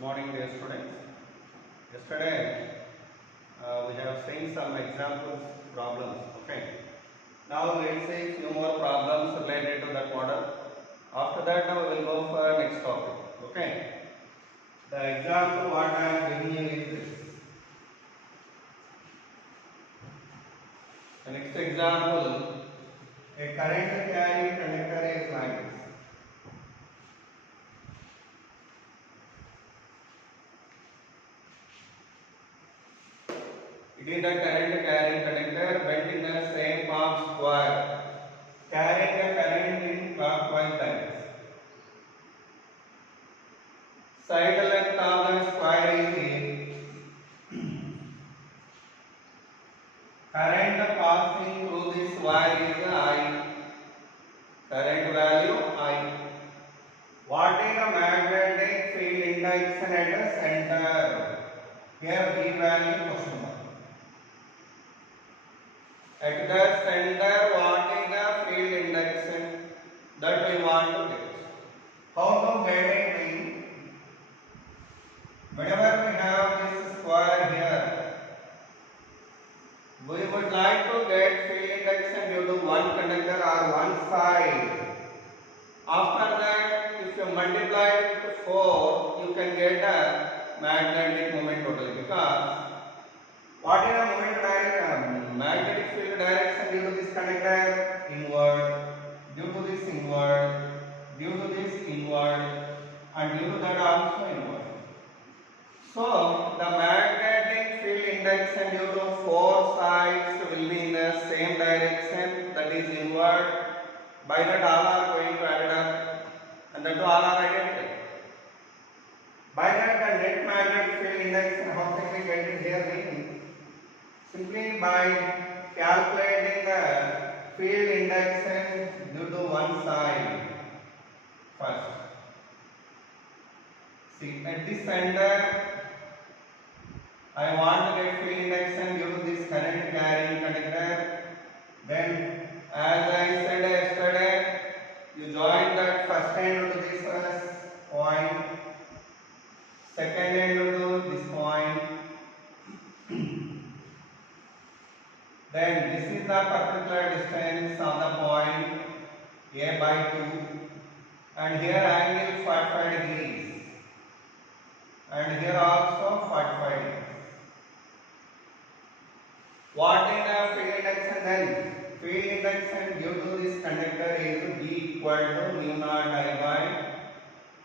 Morning, dear students. Yesterday we have seen some examples problems. Okay. Now let's see few more problems related to that model. After that, now we will go for next topic. Okay. The example what I am giving you is this. The next example, a current carrying conductor is like this. It is a current carrying conductor bent in the same path square, carrying a current in clockwise direction. Side length of the square is A. Current passing through this wire is I. Current value I. What is the magnetic field induction at the center? Here B value question mark. At the center, what is the field induction that we want to get? How to get it? Whenever we have this square here, we would like to get field induction due to one conductor or one side. After that, if you multiply it with 4, you can get a magnetic moment totally, because what is the moment direction? Magnetic field direction due to this conductor? Inward. Due to this inward. Due to this inward. And due to that also inward. So, the magnetic field induction due to 4 sides will be in the same direction, that is inward. By that all are going to add up, and that all are identical. By that the net magnetic field induction, how can we get it here? Simply by calculating the field induction due to one side first. See, at this center, I want to get field induction due to this current carrying conductor. Then, as I said yesterday, you join that first end to this point, second end to this point. Then this is the particular distance of the point A by 2, and here angle 45 degrees, and here also 45 degrees. What is the field induction then? Field induction due to this conductor is B equal to mu naught I by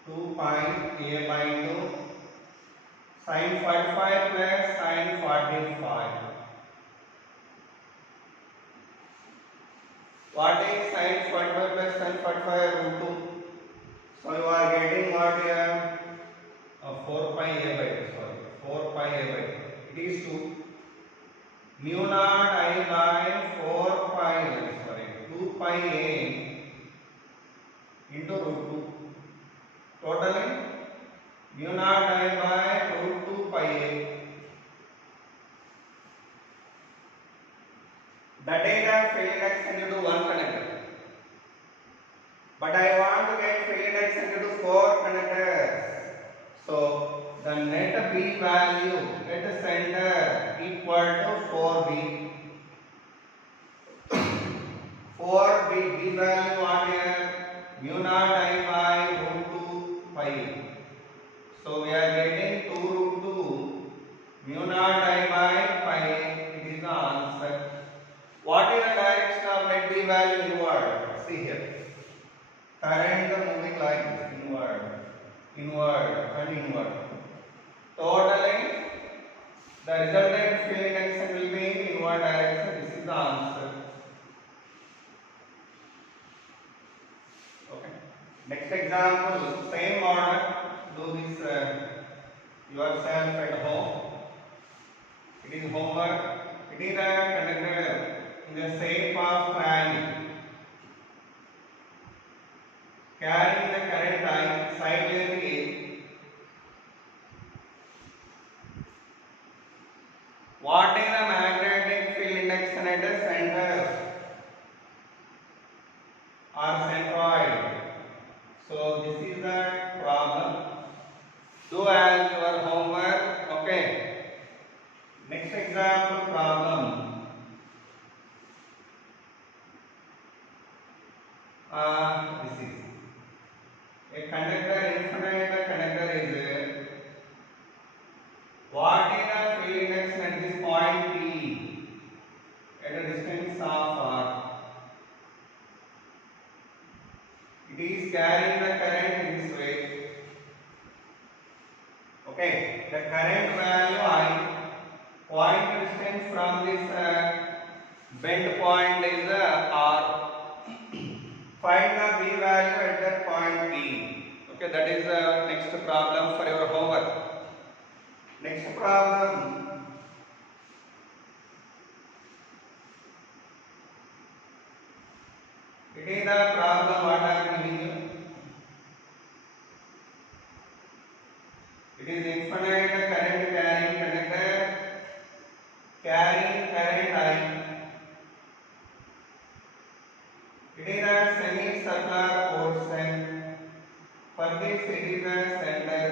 2 pi A by 2 sin 45 plus sin 45. What is sin 45 plus sin 45? Root 2. So you are getting what here? 4 pi A by 2. Sorry, 4 pi A by 2. It is 2. Mu naught I by 4 pi, 2 pi A into root 2. Totally, mu naught I by root 2 pi A. That is the field induction due to one conductor. But I want to get field induction due to 4 conductors. So, the net B value at the center equal to 4B. 4B, B value what here? Mu naught I by root 2 pi. So, we are getting 2 root 2 mu naught I by pi. It is the answer. What is the direction of net B value? Inward. See here. Current moving like this, inward, inward and inward. Totally, the resultant field induction will be in inward direction. This is the answer. Okay. Next example, same model. Do this yourself at home. It is homework. It is a conductor in the shape of triangle, carrying the current I, side length A. What is the magnetic field induction at the center or centroid? So this is the problem. Do as Okay, the current value I, point distance from this bend point is R. Find the B value at that point B. Okay, that is the next problem for your homework. Next problem. It is the problem what I am giving you. It is infinite current carrying conductor carrying current I. It is a semicircular portion. For this it is a center.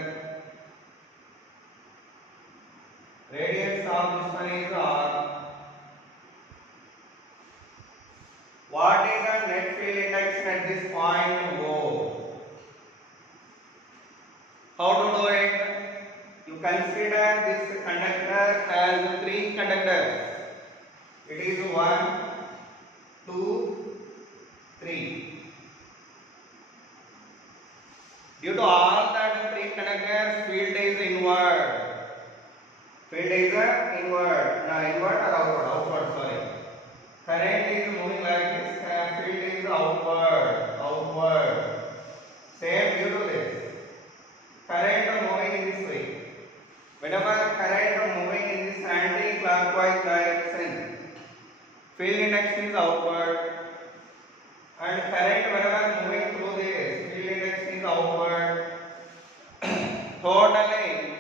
Radius of this one is R. What is the net field index at this point O? How to do it? You consider this conductor as three conductors. It is 1, 2, 3. Due to all that three conductors, field is inward. Field is inward. No, inward or outward? Outward, sorry. Current is moving like this. Field is outward. Outward. Same due to this. Current moving in this way. Whenever current moving in this anti-clockwise direction, field index is outward. And current whenever moving through this, field index is outward. Totally,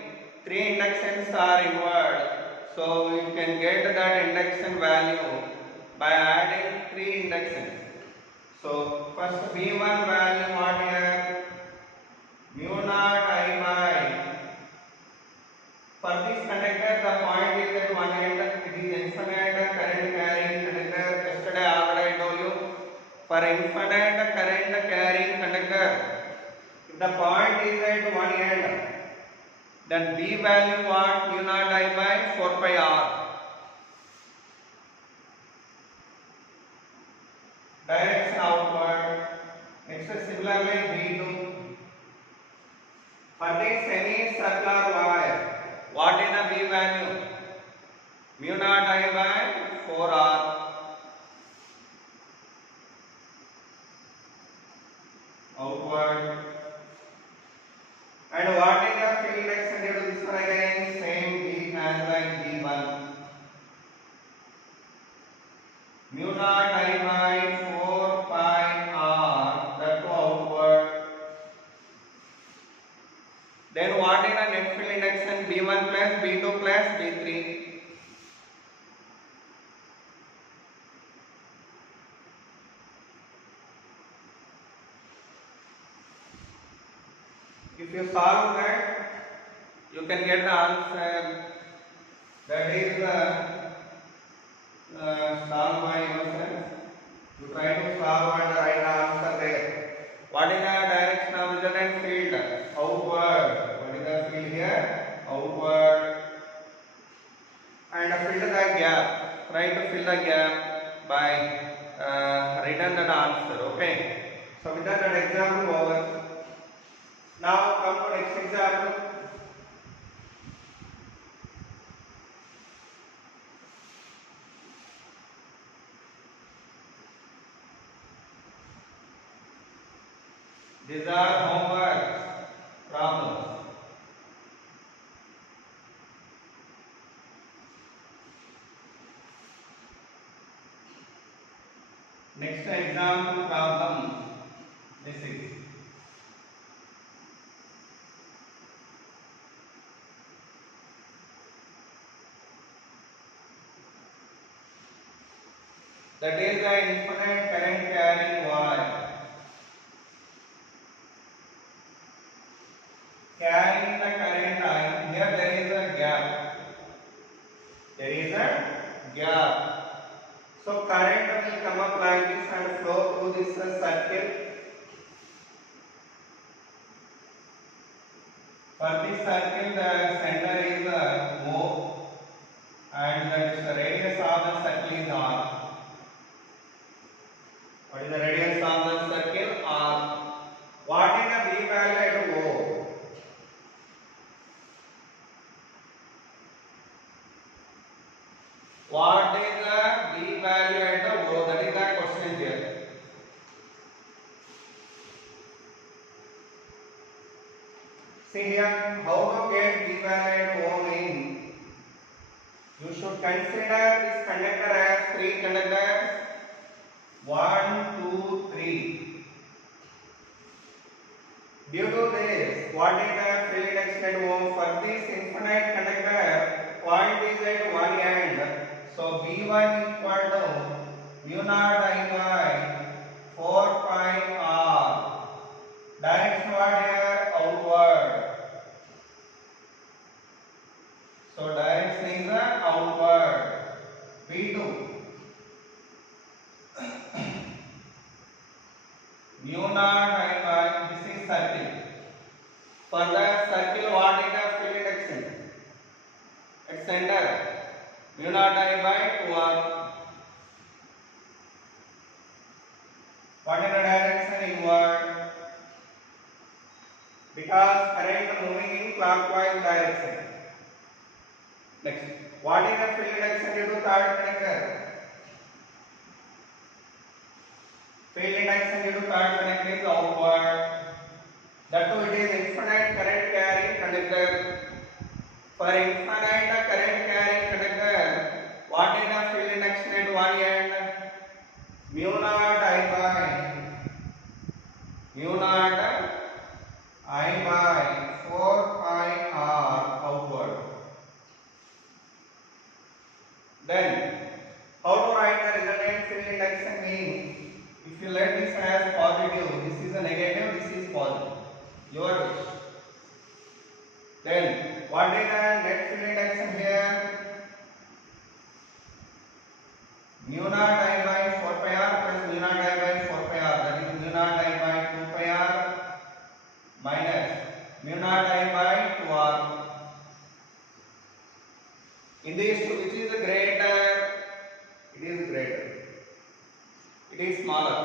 three inductions are inward. So we can get that induction value by adding three inductions. So first V1 value what here? Mu naught I by. For this conductor, the point is at one end. It is infinite current carrying conductor. Yesterday already I told you. For infinite current carrying conductor, if the point is at one end, then B value what? Mu naught I by 4 pi R. Direction outward. Next similarly B2. For this semicircular wire, what is the B value? Mu naught I by 4R. Outward. And what is the field index due to this one again? Same B as like B1. Mu naught I by 4 pi R, that to outward. Then what is the net field induction? B1 plus B2 plus B3. If you solve that, you can get the answer. That is solved by yourself. You try to solve and write the answer there. What is the direction of resultant field? Outward. What is the field here? Outward. And fill the gap. Try to fill the gap by written that answer. Okay. So with that example over. Now come to next example. These are homework problems. Next example problem. This is. That is the infinite current carrying wire. Carrying the current I. Here there is a gap. There is a gap. So current will come up like this and flow through this circle. For this circle, the center is O, and the radius of the circle is R. What is the radius of the circle? R. What is the B value at O? See here, how to get V value at home in? You should consider this conductor as three conductors. 1, 2, 3. Due to this, what is the field index at home? For this infinite conductor, point is at one end. So B1 equal to mu naught I by 4 pi r. Direction what here? Outward. So direction is outward. B2 mu naught I by, this is circle. For the circle, what is the field index? At center, mu naught I by 2r. What is the direction? Inward. Because current moving in clockwise direction. Next, what is the field index due to third connector? Field index due to third connector is outward. That too, it is infinite current carrying conductor. For infinite current carrying conductor, what is the field index at one end? Mu naught I by 4 pi r outward. Then, how to write the resultant field index means? If you let this as positive, this is a negative, this is positive. Your wish. Then, what is the net field index here? Mu naught I by 4 pi r plus mu naught I by 4 pi r. That is mu naught I by 2 pi r minus mu naught I by 2 r. In these two, which is greater? It is greater. It is smaller.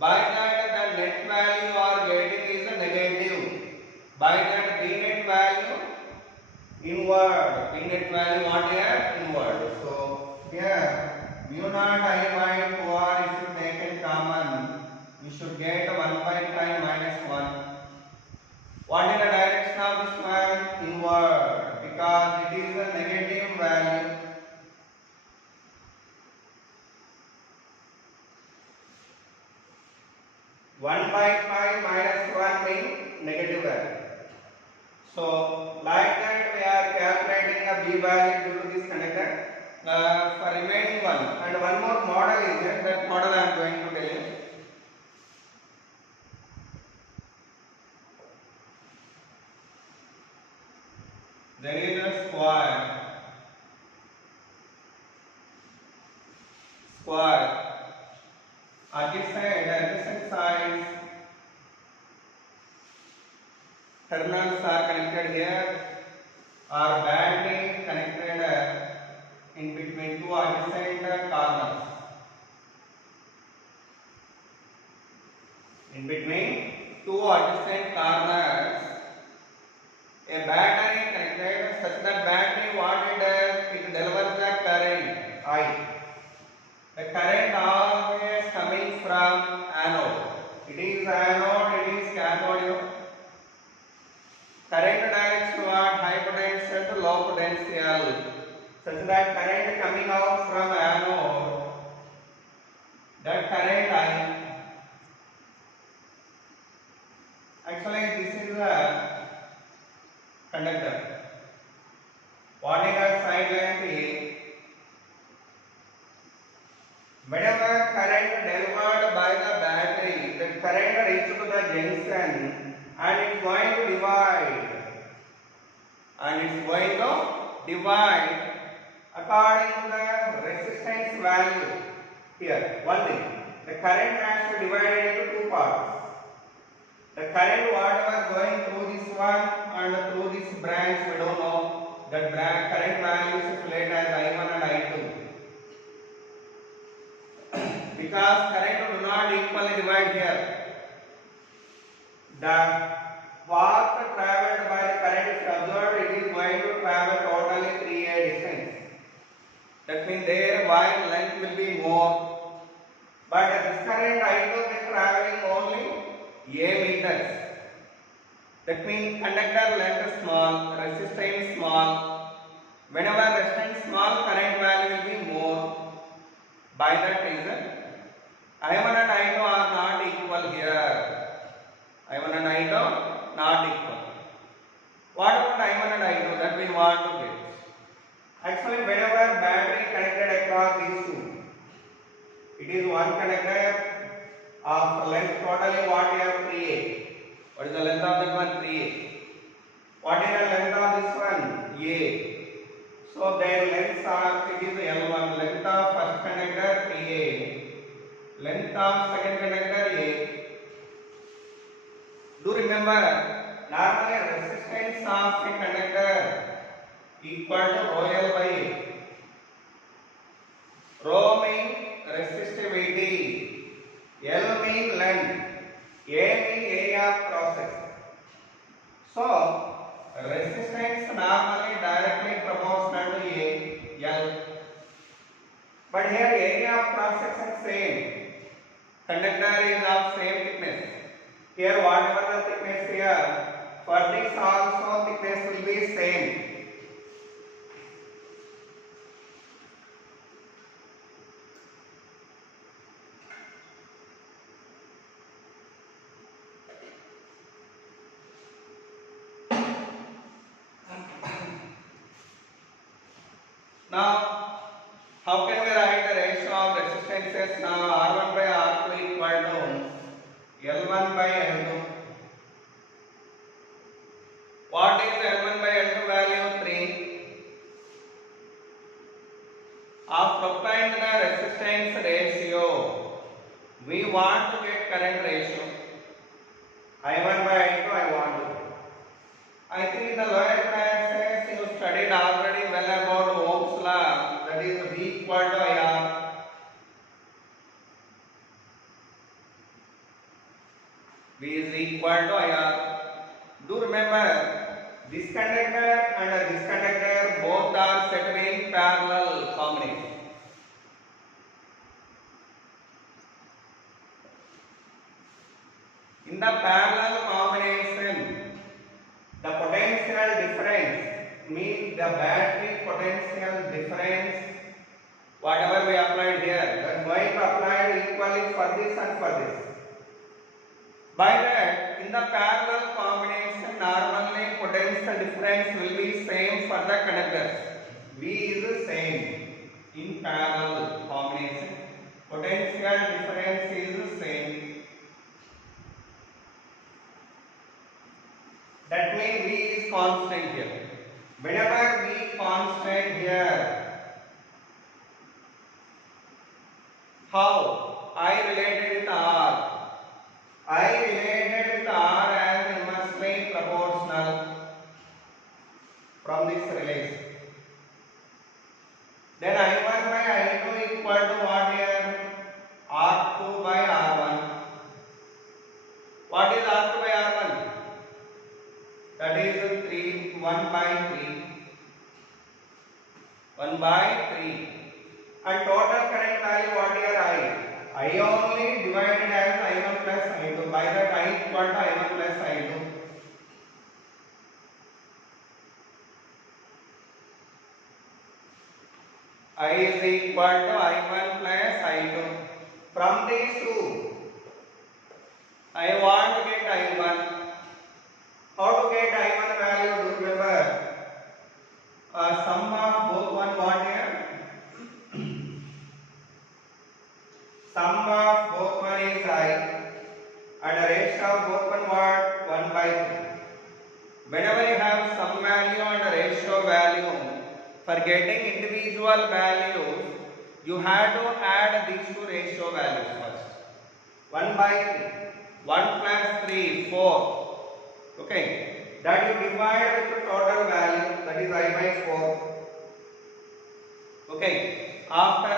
By that, the net value you are getting is a negative. By that, the net value inward. The net value what here? Inward. So here mu naught I by 2r if you take it common, you should get 1 by pi minus 1. What is the direction of this one? Inward, because it is a negative value. One by pi minus 1 means negative value. So, like that we are calculating the B value due to this conductor. For remaining one, and one more model is there. That model I am going to tell you. There is a square. Adjacent sides. Terminals are connected here. Are badly connected in between two adjacent corners. In between two adjacent corners, a battery connected such that battery what it does? It delivers the current I. The current always coming from anode. It is anode, it is cathode. Current direction what? High potential to low potential. Such that current coming out from anode, that current I. Actually, this is a conductor. What is the side length A? Whenever current delivered by the battery, the current reaches to the junction and it's going to divide. According to the resistance value. Here, one thing. The current has to be divided into two parts. The current whatever going through this one and through this branch, we don't know. That current values is laid as I1 and I2. Because current do not equally divide here. The path traveled by the current is observed, it is going to travel totally 3A distance. That means their wire length will be more. But this current I2 is traveling only A meters. That means conductor length small, resistance small. Whenever resistance small, current value will be more. By that reason, I1 and I2 are not equal here. I1 and I2 not equal. What about I1 and I2 that we want to get? Actually, whenever battery connected across these two, it is one conductor of length totally what we have 3A. What is the length of that one? 3A. What is the length of this one? A. So their lengths are, it is L1, length of first conductor 3A, length of second conductor A. Do remember, normally resistance of a conductor equal to rho L by A. Rho means resistivity, L means length, A means area of process. So, resistance normally directly proportional to A, L. But here area of cross section same. Conductor is of same thickness. Here whatever the thickness here, for this also thickness will be same. Now, how can we write the ratio of resistances? Now, R1 by R2 equal to L1 by L2. What is L1 by L2 value? 3. After applying the resistance ratio, we want to get current ratio. I1 by I2 I want to. I think in the lower classes you studied already well about Ohm's law, that is V equal to IR. V is equal to IR. Do remember, this conductor and this conductor both are said to be in parallel combination. In the parallel combination, the potential difference means the battery potential difference, whatever we applied here, that going to apply equally for this and for this. By that, in the parallel combination, normally potential difference will be same for the conductors. V is the same in parallel combination. Potential difference is the same. That means V is constant here. Whenever V constant here, how? I related with R. I related with R as inversely proportional from this relation. Then I1 by I2 equal to what here? R2 by R1. What is R2 by R1? That is 3, 1 by 3. 1 by 3. And total current value what here I? I only divided as I1 plus I2. By that I equal to I1 plus I2. I is equal to I1 plus I2. From these two, I want to get I1. How to get I1 value? Do remember, sum of both one what here? Sum of both one is I, and the ratio of both one what? 1 by 3. Whenever you have sum value and ratio value, for getting individual values, you have to add these two ratio values first. 1 by 3. 1 plus 3, 4. Okay, that you divide with the total value, that is I by 4. Okay, after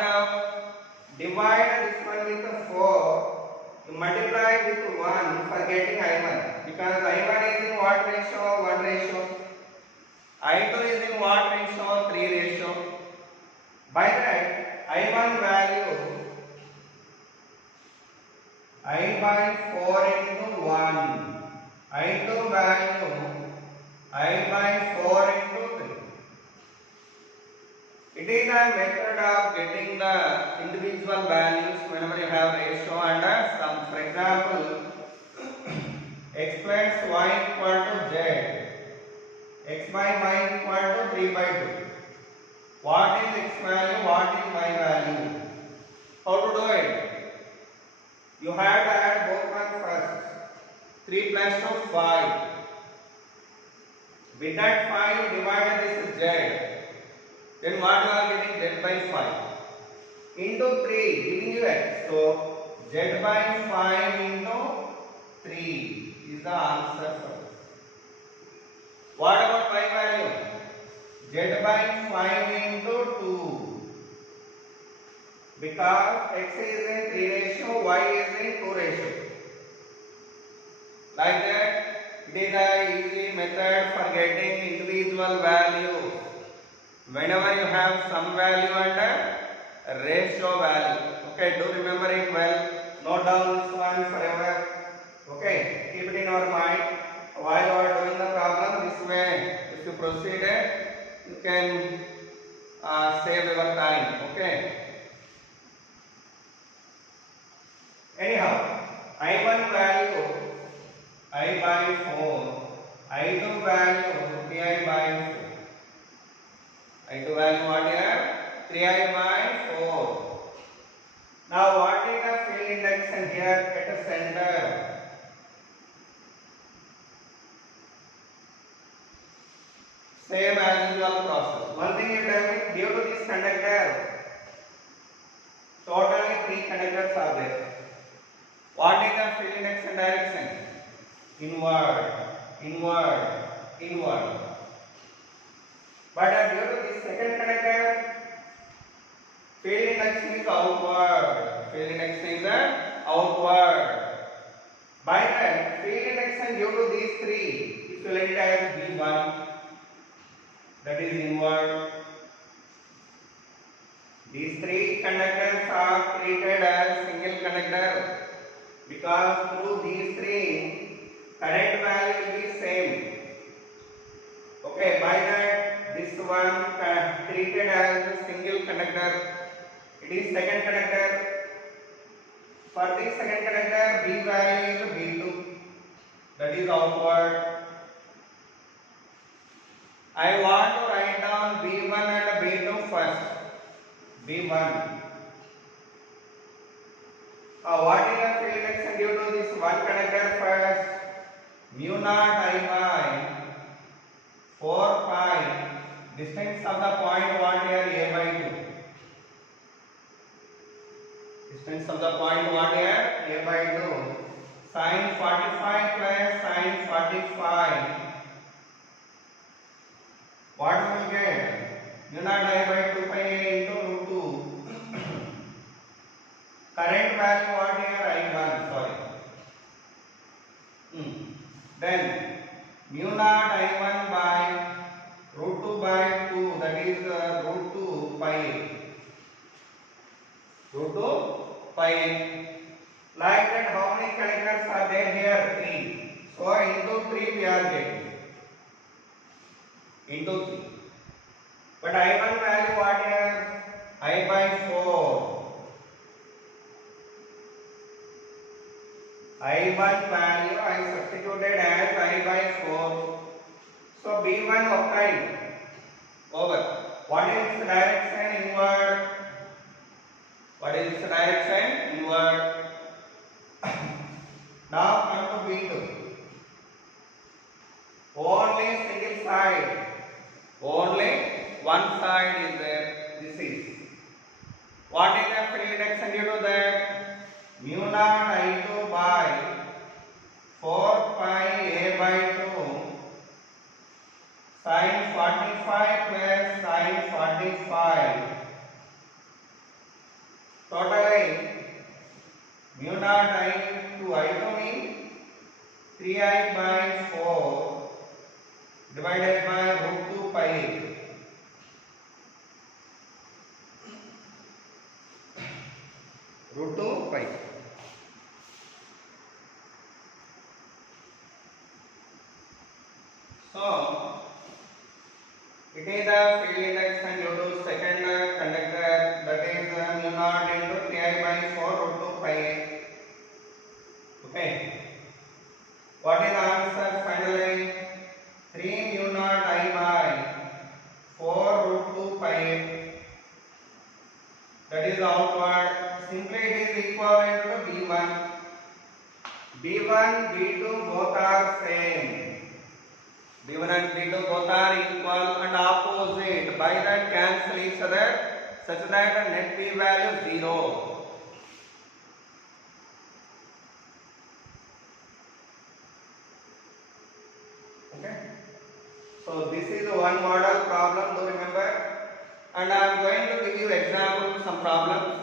divide this one with the 4, you multiply with 1 for getting I1, because I1 is in what ratio? 1 ratio. I2 is in what ratio? 3 ratio. By that, I1 value I by 4 into 1. I2 value I by 4 into 3. It is a method of getting the individual values whenever you have ratio and sum. For example, x plus y equal to z, x by y equal to 3 by 2. What is x value, what is y value? How to do it? You have to add both ones first. 3 plus 2, 5. With that 5, divide this z. Then what you are getting? Z by 5. Into 3, giving you x. So, z by 5 into 3 is the answer for this. What about y value? Z by 5 into 2. Because x is in 3 ratio, y is in 2 ratio. Like that, it is a easy method for getting individual values. Whenever you have some value and a ratio value. Okay, do remember it well. Note down this one forever. Okay, keep it in our mind while you are doing the problem. This way, if you proceed, you can save your time. Okay. Anyhow, I1 value I by 4, I2 value 3I by 4. I2 value what here? 3I by 4. Now what is the field induction here at the center? Same as usual process. One thing you tell me, due to this conductor, totally 3 conductors are there. What is the field induction direction? Inward, inward, inward. But due to this second conductor, field induction is outward. Field induction is outward. By that, field induction due to these 3, if you let it as V1, that is inward. These 3 conductors are treated as single conductor because through these 3, current value will be same. Okay, by that, this one treated as a single conductor. It is second conductor. For this second conductor, B value is B2. That is outward. I want to write down B1 and B2 first. B1. What is the field induction due to this one conductor first? Mu naught I by 4 pi distance of the point what here A by 2. Distance of the point what here A by 2. Sin 45 plus sin 45. What will we get? Mu naught I by 2 pi into root 2. Current value what here I1, sorry. Then mu naught I1 by root 2 by 2, that is root 2 pi. Root 2 pi. Like that, how many conductors are there here? 3. So into 3 we are getting. Into 3. But I1 value what here? I by 4. I1 value I substituted as I by 4. So B1 obtained. Over. What is its direction? Inward. What is its direction? Inward. Now come to B2. Only single side. Only one side is there. This is. What is the field induction due to that? Mu naught I2 by 4 pi A by 2 sin 45 plus sin 45. Totally mu naught I2 means 3I by 4 divided by root 2 pi. Root 2 pi. So it is a field index and due to second conductor, that is mu naught into 3I by 4 root 2 pi a. Okay. What is the answer finally? 3 mu naught I by 4 root 2 pi a. That is outward. Simply it is equivalent to B1. B1, B2 both are same. B1 and B2 both are equal and opposite. By that cancel each other such that net P value 0. Okay. So this is one model problem to remember, and I am going to give you example to some problems.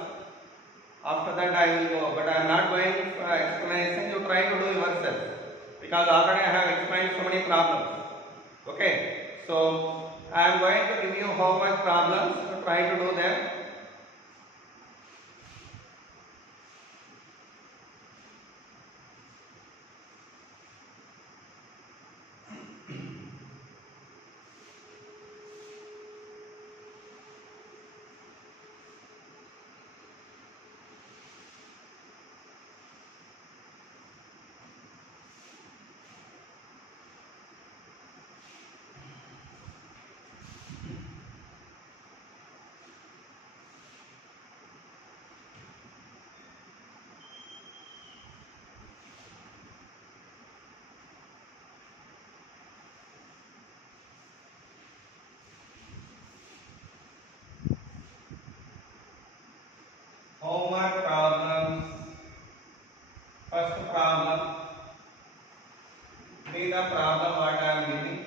After that I will go, but I am not going for explanation. You try to do yourself because already I have explained so many problems. Okay, so I am going to give you homework problems. So try to do them. Homework problems. First problem. Read the problem what I am giving.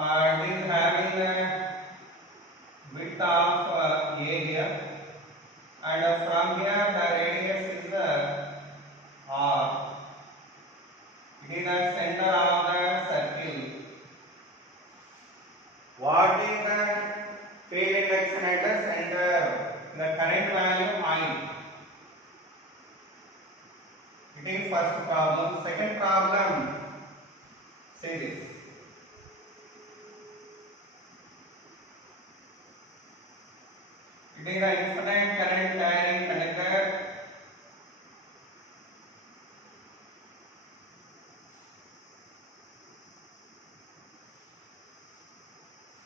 It is having a width of A here, and from here the radius is R. It is the center of the circle. What is the field index at the center? The current value I. It is first problem. Second problem. Say this. It is the infinite current carrying conductor.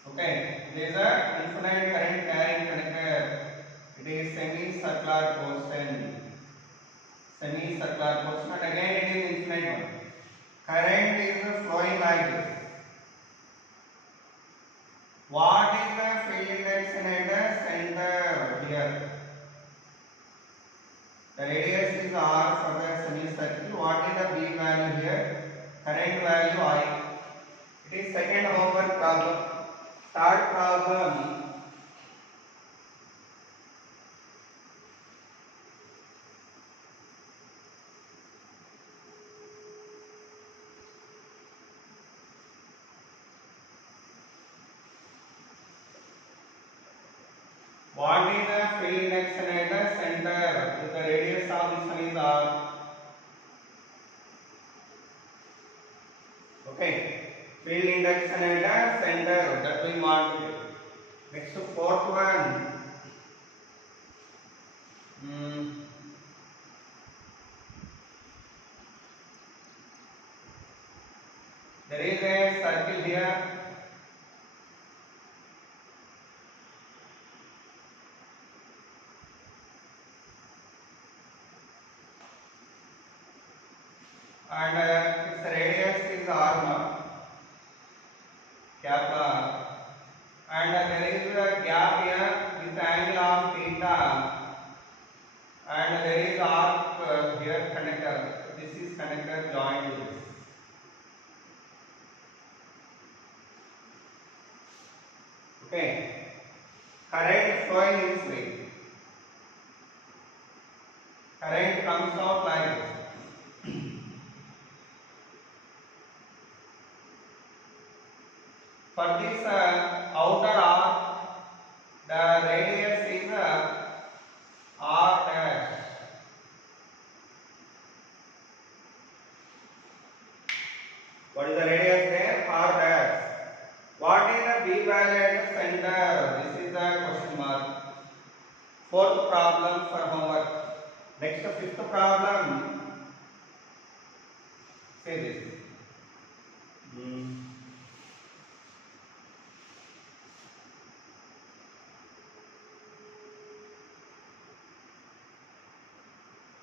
Okay, it is a infinite current carrying conductor. It is semicircular portion. Semicircular portion, and again it is infinite one. Current is flowing like this. What is the field index at the center here? The radius is R for the semicircle. What is the B value here? Current value I. It is second homework problem. Third problem. What is the field index at the center? If the radius of this one is R. Okay. Field index at the center. That we want to do. Next, fourth one. There is a circle here. And its radius is R1, cap R. And there is a gap here with the angle of theta. And there is arc here connector. This is connector joined with this. Okay. Current flowing this way. Current comes out like this. For this outer arc, the radius is r dash. What is the radius there? R dash. What is the B value at the center? This is the question mark. Fourth problem for homework. Next, fifth problem. Say this.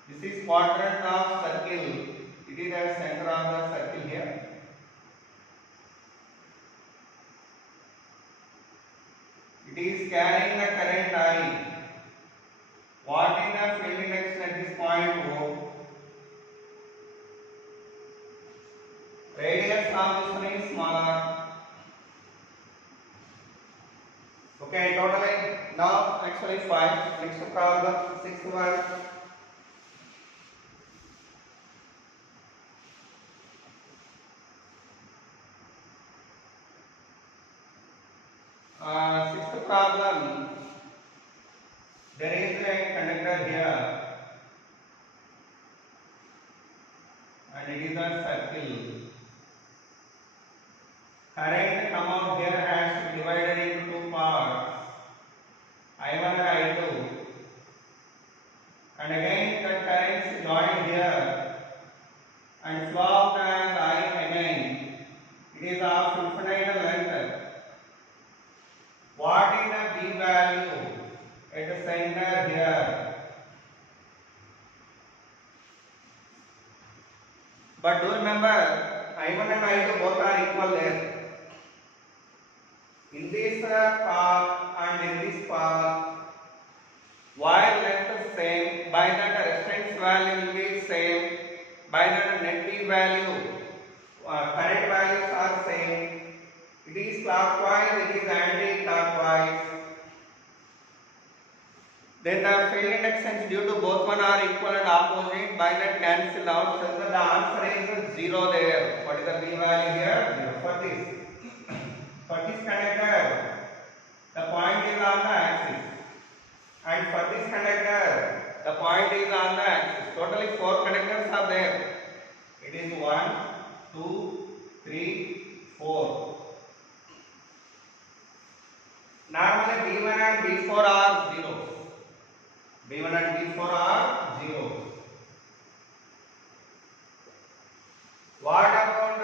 This is quadrant of circle. It is at center of the circle here. It is carrying the current I. What is the field index at this point O? Radius of this one is smaller. Okay, totally now actually 5. Next problem, sixth one. Sixth problem. There is a conductor here, and it is a circle. Current come out here has to be divided into two parts, I1 and I2, and again the currents join here and flow out and I again. It is of infinite length. What is the B value at the center here? But do remember, I1 and I2 both are equal there. In this path and in this path, while length is same, by that reference value will be same, by that net B value, current values are same. It is clockwise, it is anti-clockwise. Then the field inductance due to both one are equal and opposite, by that cancel out, so the answer is 0 there. What is the B value here? 0 for this. For this conductor, the point is on the axis, and for this conductor, the point is on the axis. Totally 4 conductors are there. It is 1, 2, 3, 4. Normally B1 and B4 are 0. B1 and B4 are 0. What about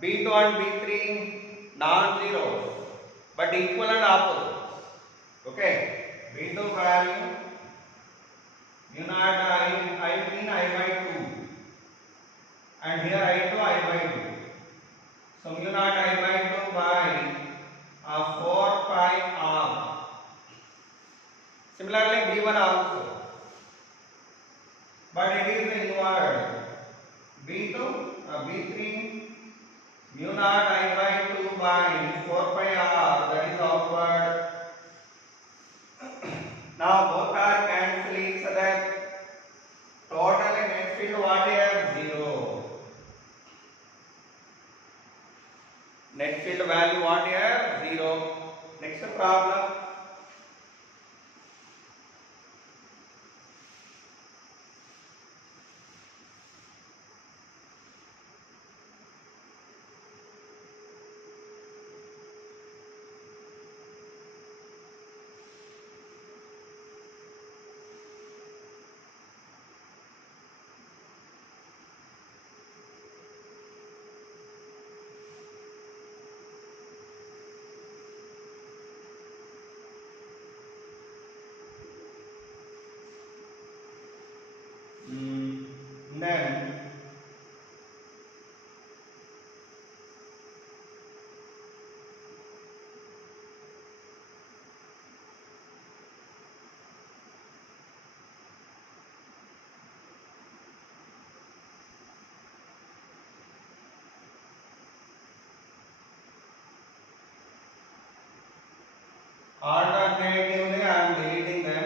B2 and B3? Non-zero, but equal and opposite. Okay, B2 value mu naught I mean I by 2, and here I2 I by 2. So mu naught I by 2 by 4 pi r. Similarly B1 also, but it is inward. B2 B3 mu naught I by 2 by 4 pi r, that is outward. Now both are cancel each other. Total net field what is 0. Net field value what is 0. Next problem. Then alternatively I am deleting them.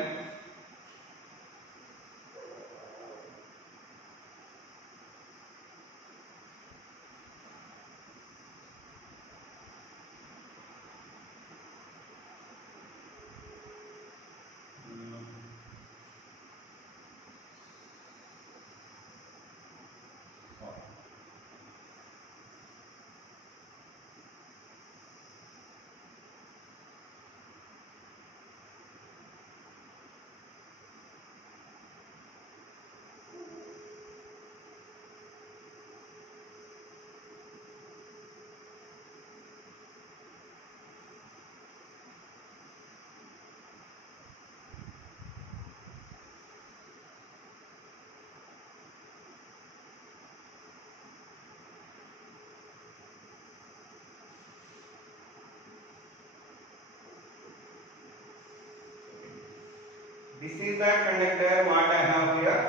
This is the conductor what I have here,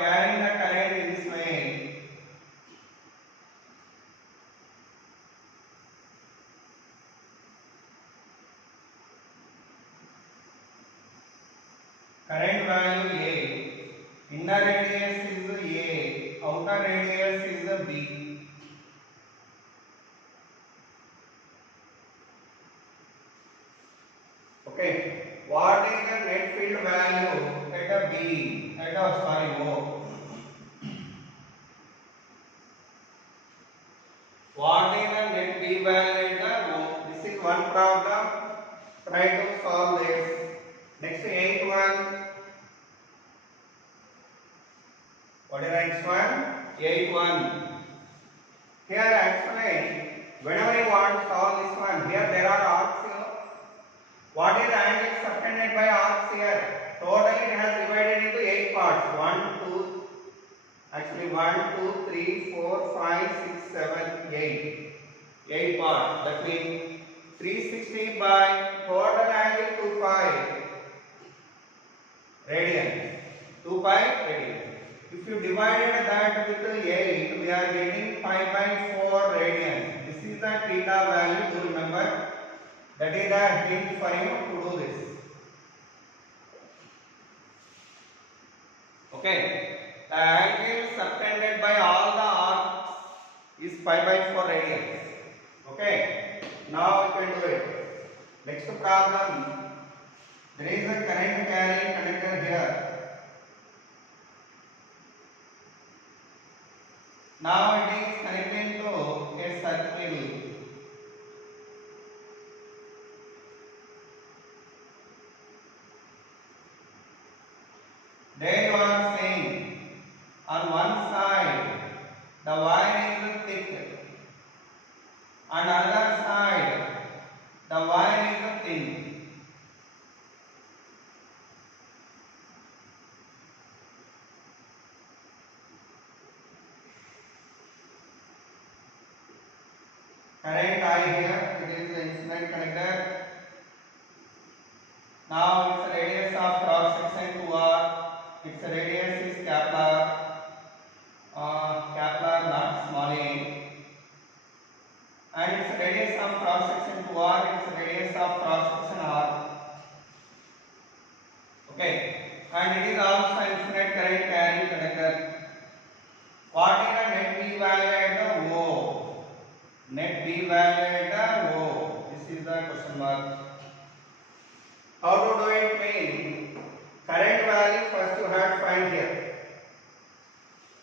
carrying the current in this way. Current value A, inner radius is A, outer radius is B. Okay, what is the net field value at a B, at a O? What is the net B value at the O? This is one problem. Try to solve this. Next, 8th one. What is the next one? 8th one. Here actually, whenever you want to solve this one, here there are arcs. What is the angle subtended by arcs here? Totally it has divided into 8 parts. 1, 2, 3, 4, 5, 6, 7, 8. 8 parts. That means 360 by total angle 2 pi radians. 2 pi radians. If you divided that with 8, we are getting pi by 4 radians. This is the theta value to remember. That is the hint for you to do this. Okay. The angle subtended by all the arcs is pi by 4 radians. Okay. Now we can do it. Next problem. There is a current carrying conductor here. Now it is connected to a circle. There you are saying on one side the wire is thick, on other side the wire is thin. Current I here, it is the infinite connector. Now its radius of cross section 2r. Its radius is Kepler, not small a. And its radius of cross section 2r, its radius of cross section r. Okay, and it is also infinite current carrying conductor. What is the net B value at the O? Net B value at the O. This is the question mark. How to do it mean? Current value first you have to find here.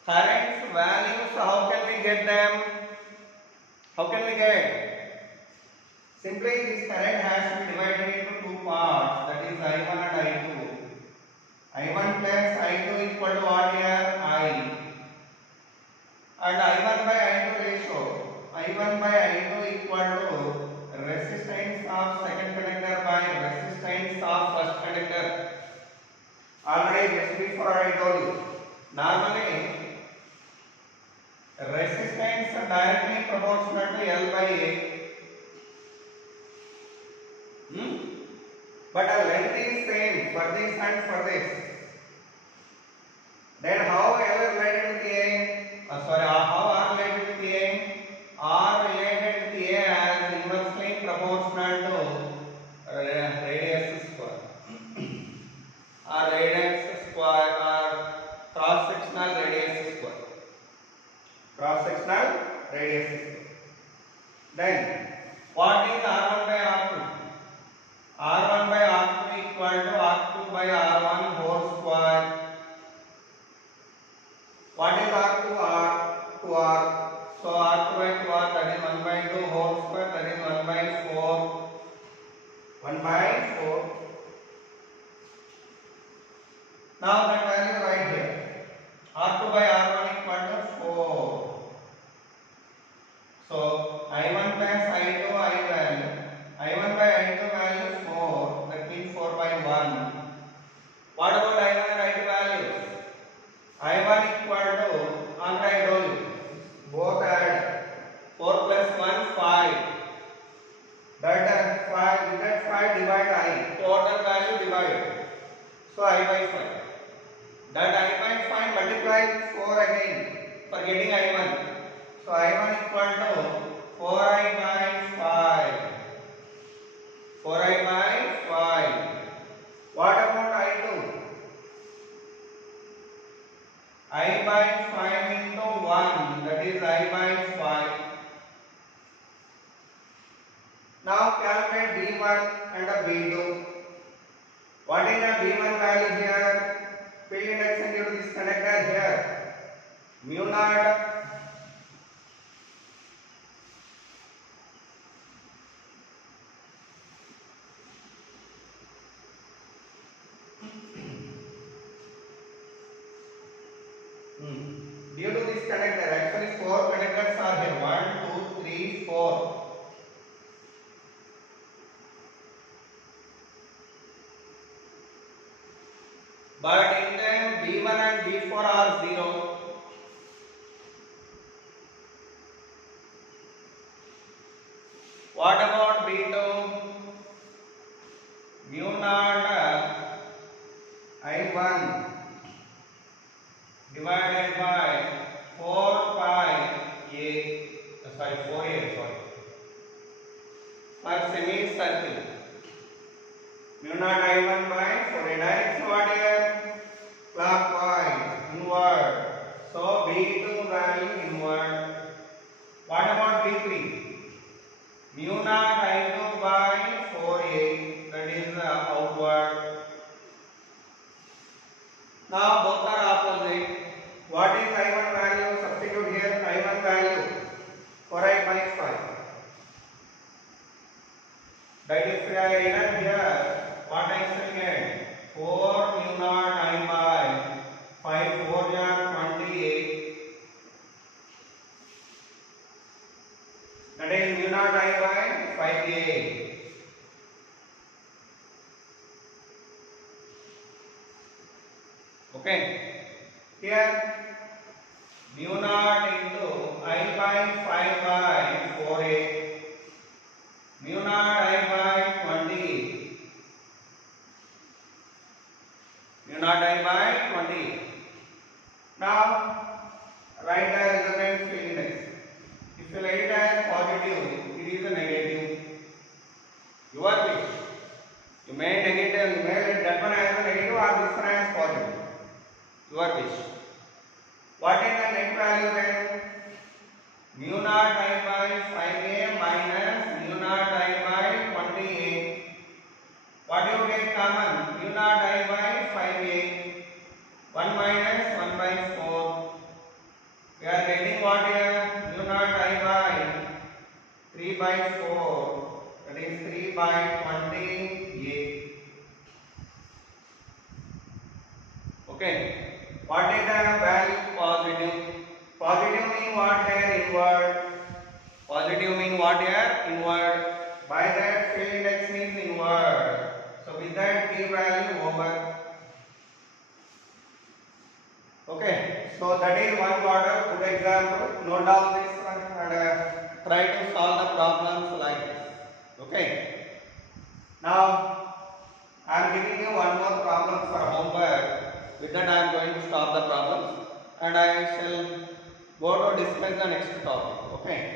Current values, how can we get them? How can we get? Simply this current has to be divided into 2 parts, that is I1 and I2. I1 plus I2 equal to what here? I. And I1 by I2 ratio. I1 by I2 equal to resistance of second conductor by resistance of first conductor. Already just before I told you. Normally, resistance directly proportional to L by A. But the length is same for this and for this. Then how L related with A? How R related with A? R related with A as inversely proportional to radius square. Or radius square or cross sectional radius square. Cross sectional radius square. Then what is R1 by R2? R1 by R2 equal to R2 by R1 whole square. What is R2? R2R. So R2 by 2R, that is 1 by 2 whole square, that is 1 by 4. 1 by 4. Now that value right here. R2 by R1 equal to 4. So I1 plus I2 I value. I1 by I2 value 4. That means 4 by 1. What about I1 and I2 values? I1 equal to, I told you, both add 4 plus 1 5. That 5 divide I. Total value divide. So I by 5. That I by 5 multiplied 4 again for getting I1. So I1 equal to 4I by 5. 4I by 5. What about I2? I by 5 into 1, that is I by 5. Now calculate B1 and a B2. What is the B1 value here? Field induction due to this connector here. Mu naught due to this connector, actually 4 connectors are here. 1, 2, 3, 4. But in them B1 and B4 are 0. What about B2? Mu naught I1 divided by 4 pi A, sorry 4A, sorry, for semicircle. Mu naught I1 by 4A. Direction what here? Clockwise, inward. So B2 value inward. What about B3? Mu naught I2 by 4A, that is outward. Now both are opposite. What is I1 value? Substitute here I1 value 4I by 5. That is written here. What I shall get? 4 mu naught I by 5 4 are 28. That is mu naught I by 5A. Okay. Here mu naught into I by 5 by 4A. Mu naught I by 20. Mu naught I by 20. Now write the resultant field index. If you write it as positive, it is a negative. Your wish. You may negative, you may write that one as a negative or this one as positive. Your wish. What is the net value then? Mu naught I by 5A minus mu naught I by 20A. What do you get common? Mu naught I by 5A. 1 minus 1 by 4. We are getting what here? Mu naught I by 3 by 4. That is 3 by 20A. Okay. What is the value? Positive. Positive mean what here? Inward. Positive mean what here? Inward. By that field index means inward. So with that P value over. Okay. So that is one model. Good example. Note down this one and try to solve the problems like this. Okay. Now I am giving you one more problem for homework. With that I am going to stop the problems and I shall go to discuss the next topic. Okay.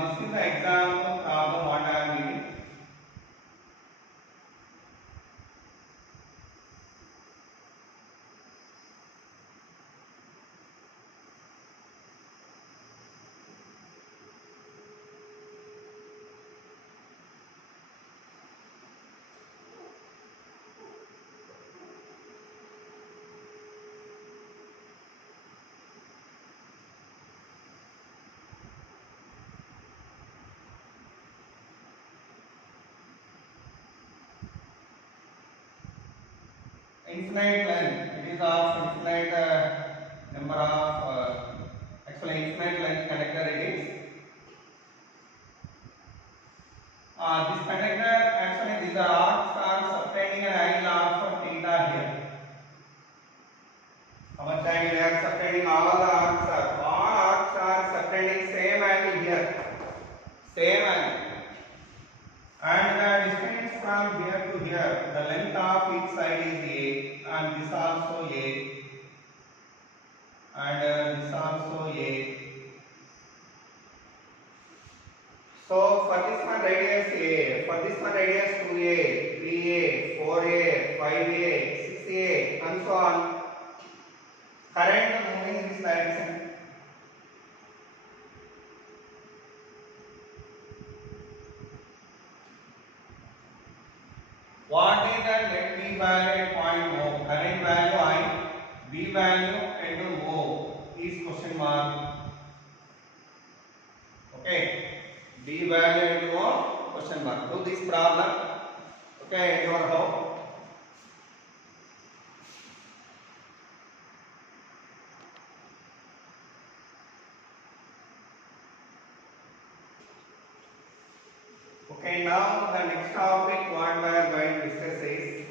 This is the example problem what I am giving. Infinite length. It is of infinite number of actually infinite length connector it is. This connector actually these are arcs are then we are subtending all the arcs are subtending same angle here, same angle, and the distance from here to here, the length of each side is A, and this also A, and this also A. So for this one radius A, for this one radius 2A, 3A, 4A, 5A, 6A, and so on. Current moving in this direction. What is the net B value at point O? Current value I, B value at O is question mark. Okay, B value at O question mark. Do this problem. Okay, at your home. Okay, now the next topic what we are going to discuss is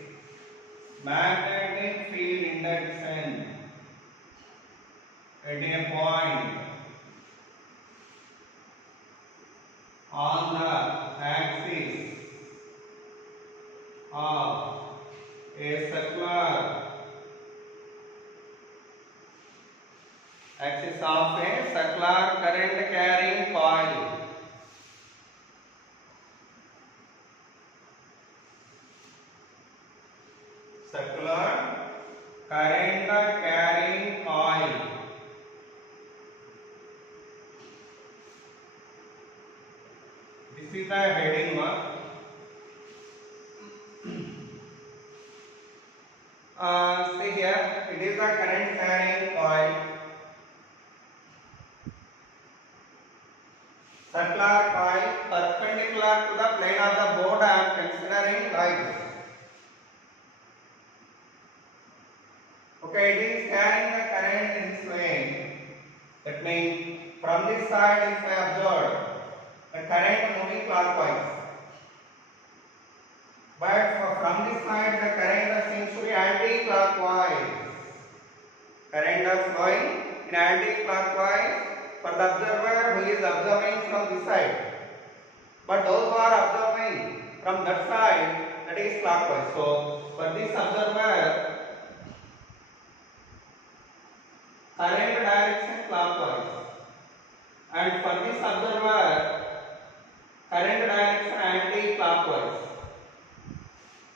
magnetic field induction at a point on the axis of a circular current carrying coil. Circular current carrying coil. This is the heading one. See here, it is the current carrying coil. Circular coil perpendicular to the plane of the board. I am considering like this. Okay, it is carrying the current in this way. That means from this side, if I observe the current moving clockwise, but from this side the current seems to be anti-clockwise. Current is flowing in anti-clockwise for the observer who is observing from this side. But those who are observing from that side, that is clockwise. So for this observer, current direction clockwise, and for this observer, current direction anti-clockwise.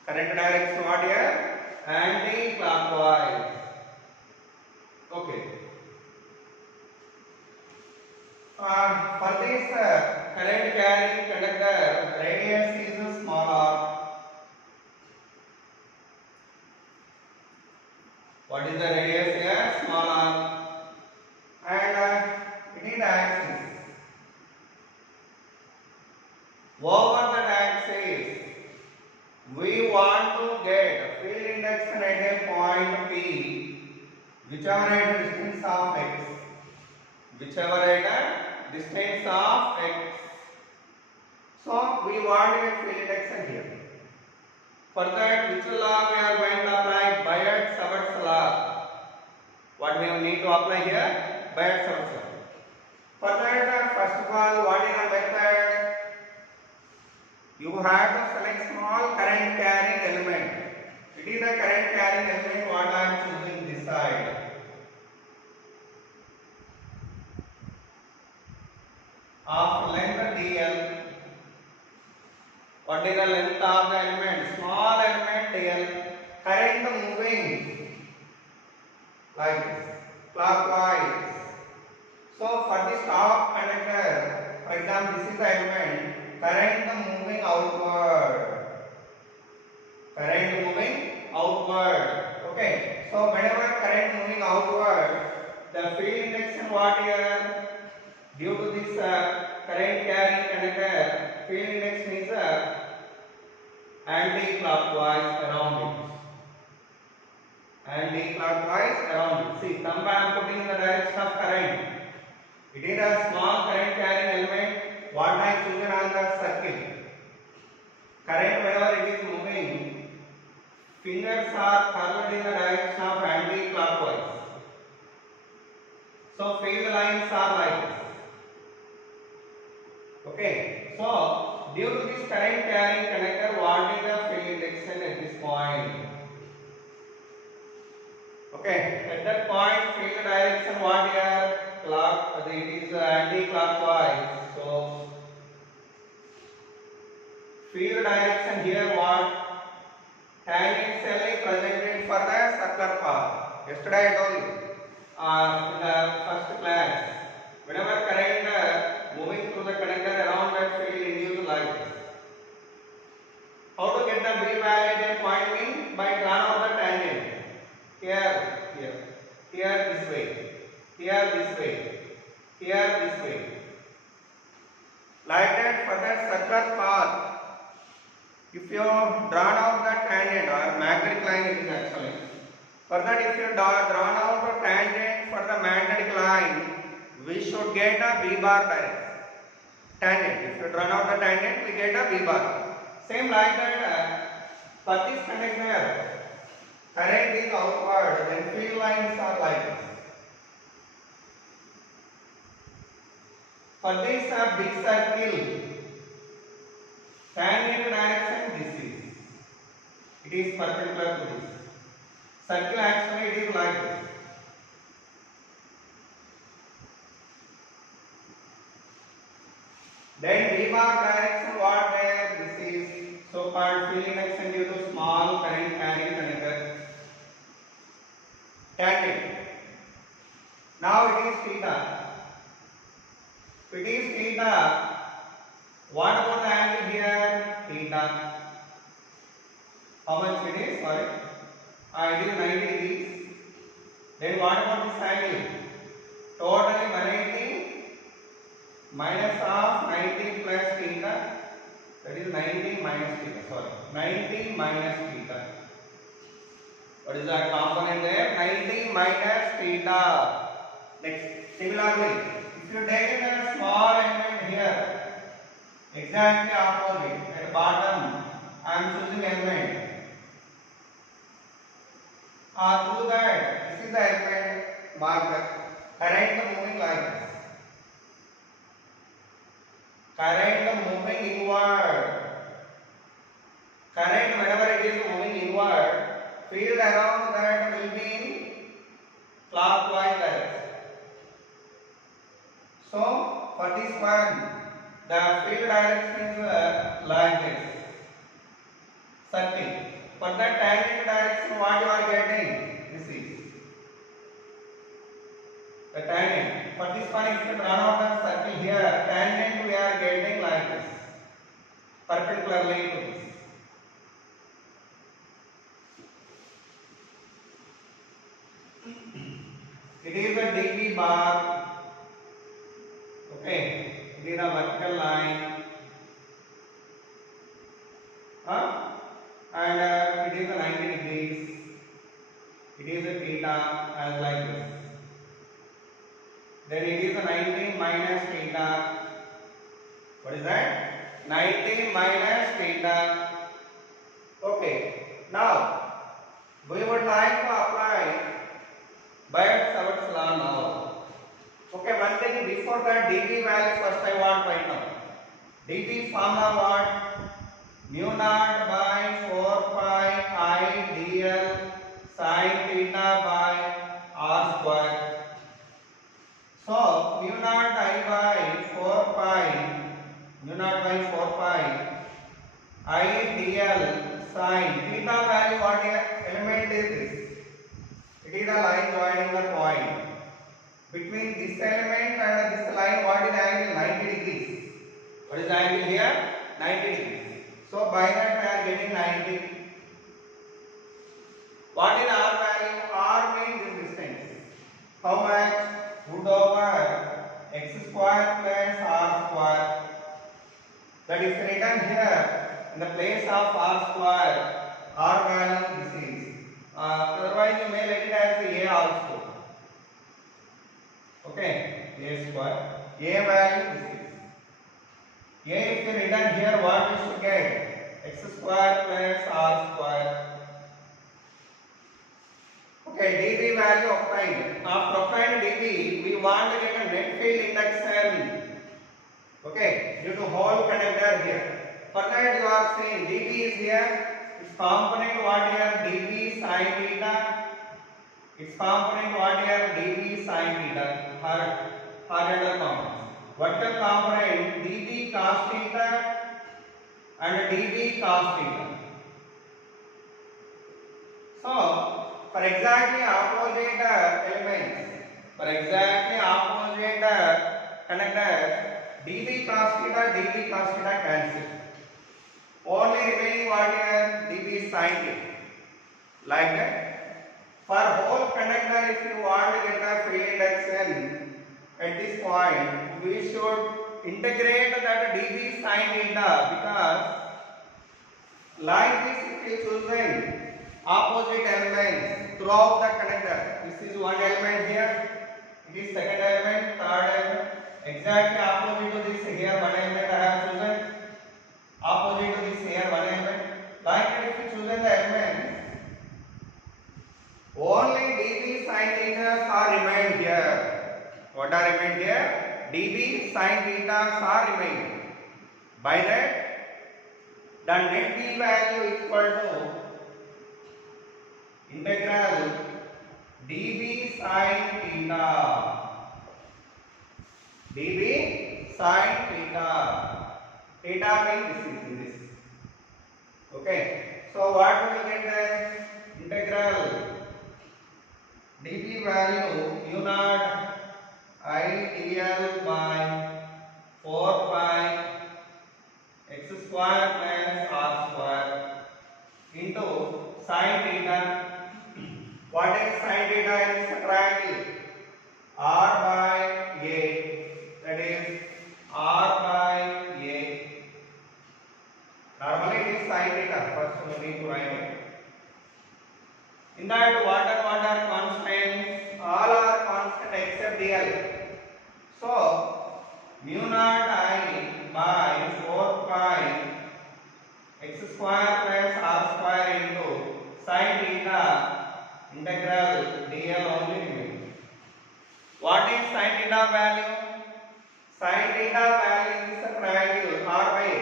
Current direction what here? Anti-clockwise. Okay. For this current carrying conductor, radius is small r. What is the radius here? Small r. And it is axis. Over that axis, we want to get field induction at a point P, whichever at a distance of x. Whichever at a distance of x. So we want to get field induction here. For that, which law we are going to apply? Biot-Savart's law. What we need to apply here? Biot-Savart's law. For that, first of all, what is the method? You have to select small current carrying element. It is the current carrying element what I am choosing this side. Of length dl. What is the length of the element? Small element dl. Current moving like this, clockwise. So for this top conductor, for example, this is the element. Current moving outward. Current moving outward. Okay. So whenever current moving outward, the field induction what here? Due to this current carrying conductor, field induction is anti-clockwise around it. Anti-clockwise around it. See, thumb I am putting in the direction of current. It is a small current carrying element. What I am choosing on the circle. Current whenever it is moving, fingers are curled in the direction of anti-clockwise. So field lines are like this. Okay. So due to this current carrying conductor, what is the field direction at this point? Okay. At that point, field direction what here? Clock. It is anti-clockwise. So field direction here what? Tangentially presented for the circular path. Yesterday I told you in the first class. Whenever current moving through the conductor around that field induced like this. How to get the B value at a point mean? By drawn out the tangent. Here, this way, here this way, here this way. Like that for that circular path. If you drawn out the tangent or magnetic line it is actually. For that if you drawn out the tangent for the magnetic line, we should get a B bar direct. Tangent. If you drawn out the tangent, we get a B bar. Same like that for this conductor, current is outward, then field lines are like this. For this big circle, tangent direction this is. It is perpendicular to this. Circle actually it is like this. Then B bar direction what there? This is so called field induction due to small current carrying conductor. Tangent. Now it is theta. If it is theta, what about the angle here? Theta. How much it is? Sorry. It is 90 degrees. Then what about this angle? Totally 180 minus of 90 plus theta. That is 90 minus theta. Sorry. 90 minus theta. What is that component there? 90 minus theta. Next. Similarly, if you take a small element here, exactly opposite, at the bottom, I am choosing element. Through that, this is the element marker. Current moving like this. Current moving inward. Current whenever it is moving inward, field around that will be in clockwise direction. So for this one, the field direction is like this. Circle. For the tangent direction, what you are getting? This is the tangent. For this one, if you draw out the circle here, tangent we are getting like this, perpendicularly to this. It is a dB bar. Okay, it is a vertical line. And it is a 90 degrees. It is a theta as like this. Then it is a 90 minus theta. What is that? 90 minus theta. Okay. Now we would like to apply Biot-Savart's law now. Okay, one thing before that, dB value first I want to find out. dB formula what? Mu naught by 4 pi I dl sin theta by r square. So mu naught I by 4 pi, mu naught by 4 pi I dl sin theta value what element is this? It is a line joining the point. Between this element and this line, what is the angle? 90 degrees. What is the angle here? 90 degrees. So by that we are getting 90. What is R value? R means this distance. How much? Root over x square plus r square. That is written here in the place of r square. R value this is. Otherwise you may let it as a also. Okay, a square. A value this is. A if you written here, what you should get? X square plus r square. Okay, dB value obtained. After obtained dB, we want to get a net field induction. Okay, due to hole conductor here. For that you are saying dB is here. Its component what here? dB sin theta. Its component what here? dB sin theta. Horizontal component. Vertical component dB cos theta and dB cos theta. So, for exactly opposite elements, for exactly opposite conductors, dB cos theta cancel. Only remaining what here? dB sin theta. Like that. For whole conductor, if you want to get the field induction at this point, we should integrate that dB sin theta, because like this, if you choose opposite elements throughout the conductor, this is one element here, it is second element, third element, exactly opposite to this here one element I have chosen, opposite to this here one element. Like that, if you choose the element, only dB sin theta are remained here. What are remained here? dB sin theta are remained. By that, the net B value equal to integral dB sin theta. dB sin theta. Theta means this. Okay. So what we will get then? Integral dB value u naught I dl by 4 pi x square plus r square into sin theta. What is sin theta in this triangle? R by a, that is R by a. Normally it is sin theta. First we need to write it. In that what are constants? All are constant except dl. So mu naught I by 4 pi x square plus r square into sin theta integral dl only remains. What is sin theta value? Sin theta value in this triangle r by a.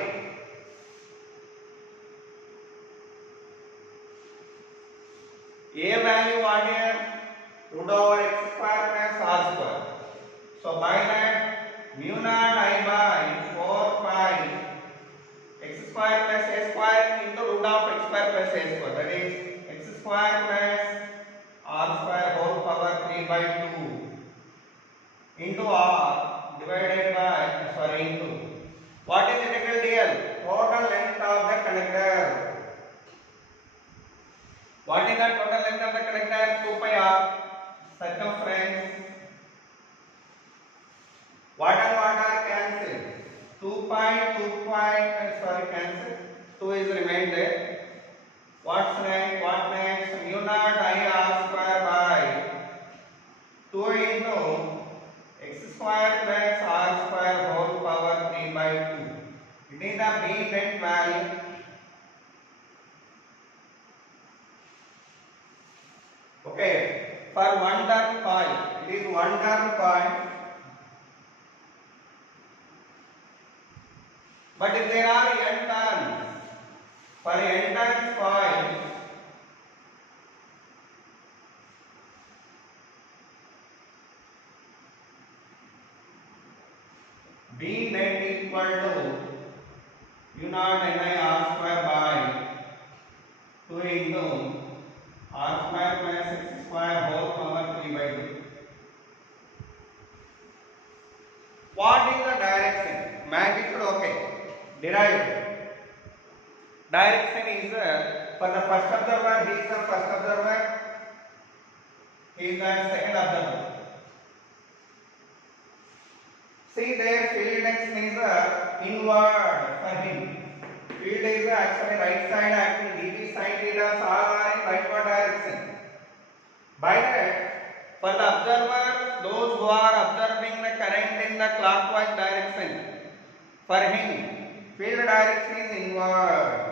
A value what here? Root over x square plus r square. So by that mu naught I by 4 pi x square plus a square into root of x square plus a square. That is x square plus r square whole power 3 by 2 into r divided by into. What is integral dl? Total length of the conductor. What is the total length of the conductor? 2 pi r. Circumference. What are cancelled? 2 pi, cancel. 2 is remained there. What's next? What next? Mu naught I r square by 2 into x square plus r square whole power 3 by 2. It is the B net value. Okay, for one term coil, it is one term coil. But if there are n turns, for n turns coil, B net equal to u naught ni r square by 2 into r square plus x square whole power 3 by 2. What is the direction? Magnitude okay. Derived. Direction is for the first observer, he is the first observer, he is the second observer. See there, field index is inward for him. Field is actually right side acting, dB sin theta all are in rightward direction. By that, for the observer, those who are observing the current in the clockwise direction, for him, field direction is inward.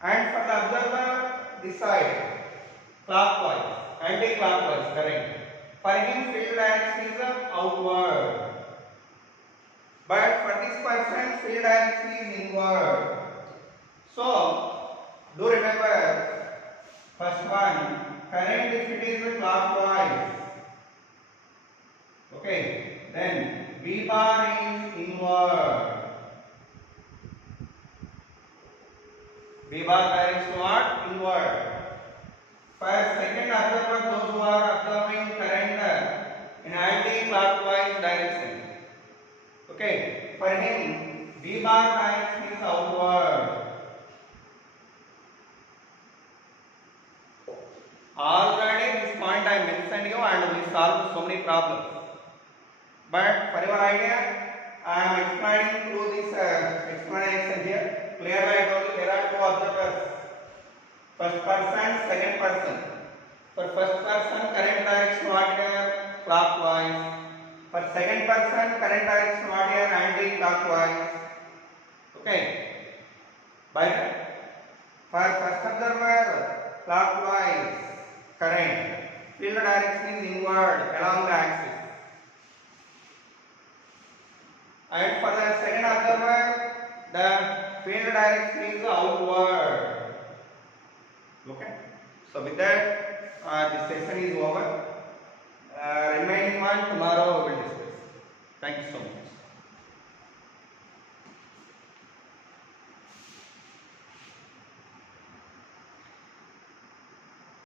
And for the observer, this side, clockwise. anti-clockwise current. For him, field direction is outward. But for this person, field direction is inward. So, do remember, first one, current if it is clockwise. Okay, then V bar is inward. V bar directs what? Inward. For second observer, those who are observing current in anti-clockwise direction. Okay, for him, V bar direction is outward. Already this point I mentioned you and we solved so many problems. But for your idea, I am explaining through this explanation here. Clearly I told you there are two observers. First person, second person. For first person, current direction what here? Clockwise. For second person, current direction what here? Anti-clockwise. Okay. By for first observer, clockwise current. Field direction is inward along the axis. And for the second observer, the field direction is outward. Okay. So with that, this session is over. Remaining one tomorrow we will discuss. Thank you so much.